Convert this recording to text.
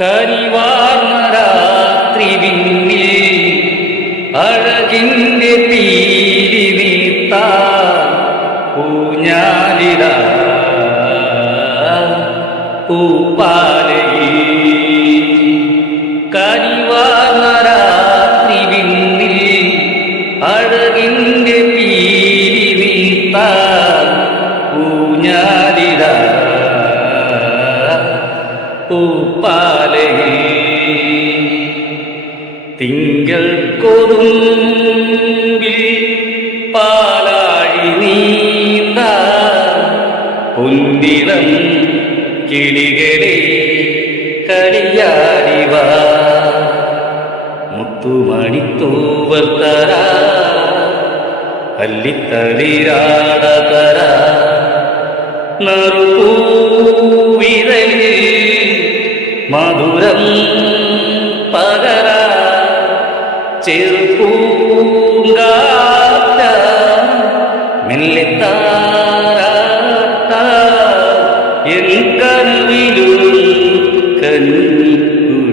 കരിവാർന്ന രാത്രി വിണ്ണിൽ അഴകിന്റെ പീലി വീർത്ത ഊഞ്ഞാലിട പൂപ്പാലയിൽ. കരിവാർന്ന രാത്രി വിണ്ണിൽ അഴകിന്റെ പീലി വീർത്ത ഊഞ്ഞാലിട പൂപ്പാലയിൽ. തിങ്കൾ കൊതുമ്പിൽ പാലാഴി നീന്ത പൊന്നിളം കിളികളെ കളിയാടിവ. മുത്തുമണിത്തൂവത്തര അല്ലിത്തളിരാടതര നറുപൂവിരലിൽ മധുരം പകര ചെറുപൂങ്കാറ്റ മെല്ലെത്താരാട്ട എൻ കനവിലും കന്നിക്കുരുവികളെ.